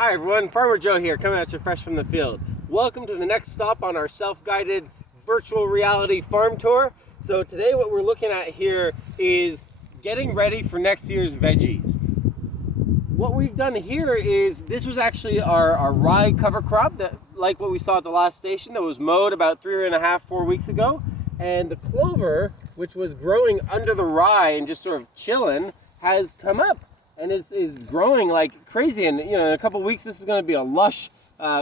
Hi everyone, Farmer Joe here, coming at you fresh from the field. Welcome to the next stop on our self-guided virtual reality farm tour. So today what we're looking at here is getting ready for next year's veggies. What we've done here is, this was actually our rye cover crop, that, like what we saw at the last station, that was mowed about 4 weeks ago. And the clover, which was growing under the rye and just sort of chilling, has come up and is growing like crazy. And in a couple weeks this is going to be a lush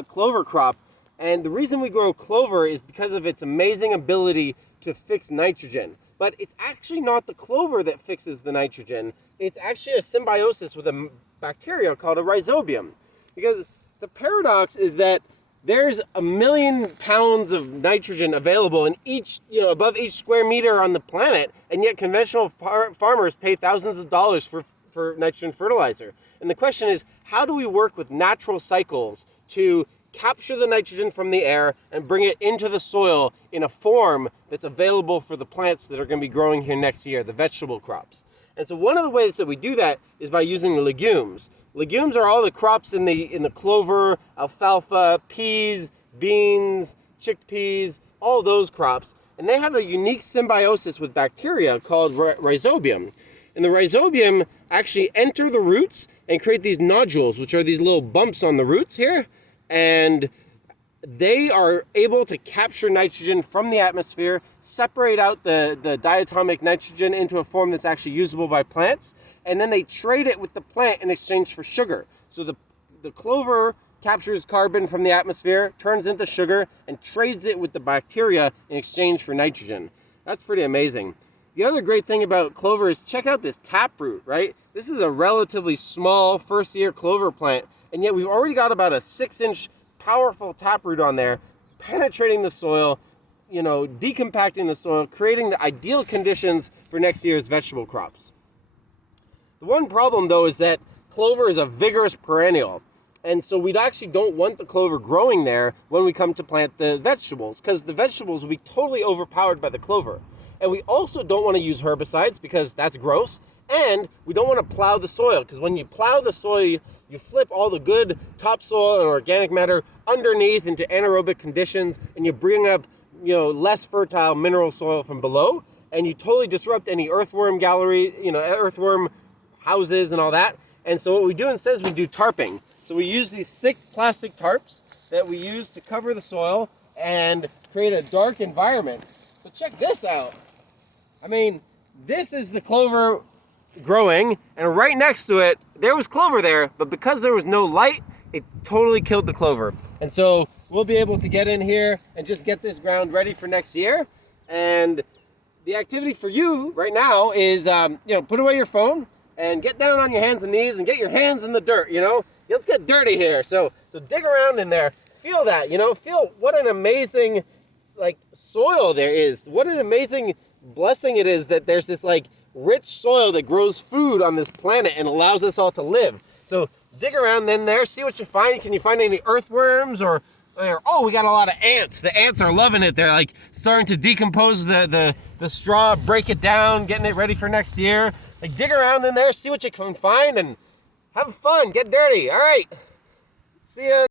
clover crop. And the reason we grow clover is because of its amazing ability to fix nitrogen. But it's actually not the clover that fixes the nitrogen. It's actually a symbiosis with a bacteria called a rhizobium. Because the paradox is that there's 1 million pounds of nitrogen available in each, above each square meter on the planet, and yet conventional farmers pay thousands of dollars for nitrogen fertilizer. And the question is, how do we work with natural cycles to capture the nitrogen from the air and bring it into the soil in a form that's available for the plants that are going to be growing here next year, the vegetable crops? And so one of the ways that we do that is by using legumes. Legumes are all the crops in the clover, alfalfa, peas, beans, chickpeas, all those crops. And they have a unique symbiosis with bacteria called rhizobium. And the rhizobium actually enter the roots and create these nodules, which are these little bumps on the roots here. And they are able to capture nitrogen from the atmosphere, separate out the diatomic nitrogen into a form that's actually usable by plants, and then they trade it with the plant in exchange for sugar. So the clover captures carbon from the atmosphere, turns into sugar, and trades it with the bacteria in exchange for nitrogen. That's pretty amazing. The other great thing about clover is, check out this taproot, right? This is a relatively small first-year clover plant, and yet we've already got about a 6-inch powerful taproot on there, penetrating the soil, decompacting the soil, creating the ideal conditions for next year's vegetable crops. The one problem, though, is that clover is a vigorous perennial. And so we actually don't want the clover growing there when we come to plant the vegetables, because the vegetables will be totally overpowered by the clover. And we also don't want to use herbicides because that's gross. And we don't want to plow the soil, because when you plow the soil, you flip all the good topsoil and organic matter underneath into anaerobic conditions, and you bring up, less fertile mineral soil from below, and you totally disrupt any earthworm gallery, earthworm houses and all that. And so what we do instead is we do tarping. So we use these thick plastic tarps that we use to cover the soil and create a dark environment. So check this out. This is the clover growing, and right next to it, there was clover there, but because there was no light, it totally killed the clover. And so we'll be able to get in here and just get this ground ready for next year. And the activity for you right now is, put away your phone and get down on your hands and knees and get your hands in the dirt, Let's get dirty here. So dig around in there, feel that, feel what an amazing, soil there is. What an amazing blessing it is that there's this, rich soil that grows food on this planet and allows us all to live. So dig around in there, see what you find. Can you find any earthworms or oh, we got a lot of ants. The ants are loving it. They're starting to decompose the straw, break it down, getting it ready for next year. Dig around in there, see what you can find, and have fun, get dirty. All right, see ya.